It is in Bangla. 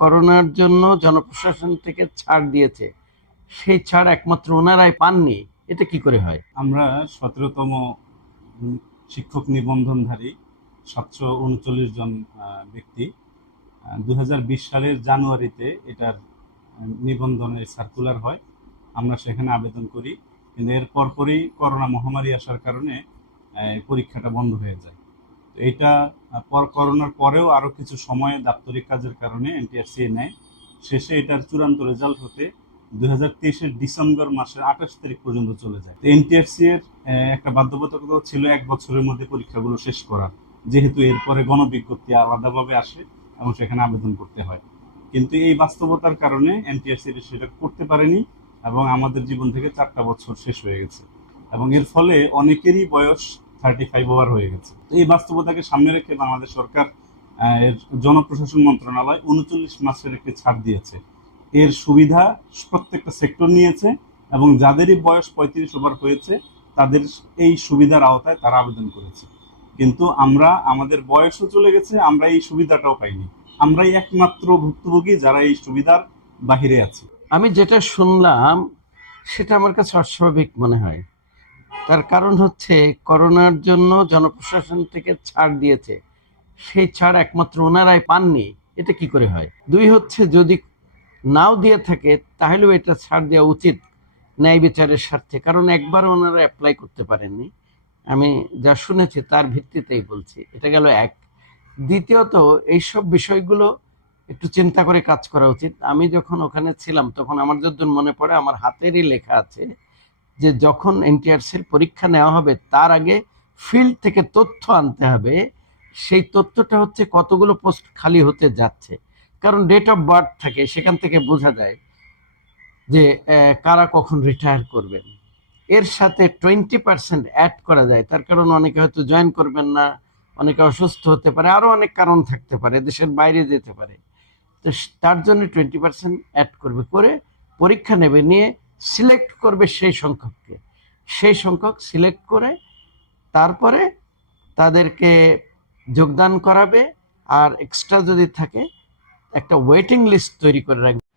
করোনার জন্য জনপ্রশাসন থেকে ছাড় দিয়েছে, সেই ছাড় একমাত্র ওনারাই পাননি, এটা কি করে হয়? আমরা 17তম শিক্ষক নিবন্ধনধারী 739 জন ব্যক্তি 2020 সালের জানুয়ারিতে এটার নিবন্ধনের সার্কুলার হয়। আমরা সেখানে আবেদন করি, কিন্তু এর পরপরই করোনা মহামারী আসার কারণে পরীক্ষাটা বন্ধ হয়ে যায়। তো এটা করোনার পরেও আরও কিছু সময় দাপ্তরিক কাজের কারণে এনটিআরসি নেয়। শেষে এটার চূড়ান্ত রেজাল্ট হতে 2023-এর ডিসেম্বর মাসের 28 তারিখ পর্যন্ত চলে যায়। এনটিআরসি এর একটা বাধ্যবাধকতা ছিল 1 বছরের মধ্যে পরীক্ষাগুলো শেষ করার, যেহেতু এরপরে গণবিজ্ঞপ্তি আলাদাভাবে আসে এবং সেখানে আবেদন করতে হয়। কিন্তু এই বাস্তবতার কারণে এনটিআরসি সেটা করতে পারেনি এবং আমাদের জীবন থেকে 4টা বছর শেষ হয়ে গেছে এবং এর ফলে অনেকেরই বয়স 35 ওভার হয়ে গেছে। তো এই বাস্তবতাকে সামনে রেখে বাংলাদেশ সরকার জনপ্রশাসন মন্ত্রণালয় 39 মাসের একটি ছাড় দিয়েছে। এর সুবিধা প্রত্যেকটা সেক্টর নিয়েছে এবং যাদেরই বয়স 35 ওভার হয়েছে তাদের এই সুবিধার আওতায় তারা আবেদন করেছে। কিন্তু আমাদের বয়সও চলে গেছে, আমরা এই সুবিধাটাও পাইনি। আমরাই একমাত্র ভুক্তভোগী যারা এই সুবিধার বাহিরে আছে। আমি যেটা শুনলাম সেটা আমার কাছে অস্বাভাবিক মনে হয়। তার কারণ হচ্ছে করোনার জন্য জনপ্রশাসন থেকে ছাড় দিয়েছে, সেই ছাড় একমাত্র ওনারাই পাননি, এটা কি করে হয়? 2 হচ্ছে যদি নাও দিয়ে থাকে তাহলেও এটা ছাড় দেওয়া উচিত ন্যায় বিচারের স্বার্থে, কারণ একবার ওনারা অ্যাপ্লাই করতে পারেননি। আমি যা শুনেছি তার ভিত্তিতেই বলছি। এটা গেল এক। দ্বিতীয়ত, এইসব বিষয়গুলো একটু চিন্তা করে কাজ করা উচিত। আমি যখন ওখানে ছিলাম তখন আমার যতদূর মনে পড়ে আমার হাতেরই লেখা আছে যে যখন এনটিআরসির পরীক্ষা নেওয়া হবে তার আগে ফিল্ড থেকে তথ্য আনতে হবে। সেই তথ্যটা হচ্ছে কতগুলো পোস্ট খালি হতে যাচ্ছে, কারণ ডেট অফ বার্থ থাকে, সেখান থেকে বোঝা যায় যে কারা কখন রিটায়ার করবেন। এর সাথে 20% অ্যাড করা যায়, তার কারণ অনেকে হয়তো জয়েন করবেন না, অনেকে অসুস্থ হতে পারে, আরও অনেক কারণ থাকতে পারে, দেশের বাইরে যেতে পারে। তো তার জন্য 20% অ্যাড করবে, করে পরীক্ষা নেবে, নিয়ে সিলেক্ট করবে সেই সংখ্যককে, সেই সংখ্যক সিলেক্ট করে তারপরে তাদেরকে যোগদান করাবে। আর এক্সট্রা যদি থাকে একটা ওয়েটিং লিস্ট তৈরি করে রাখবে।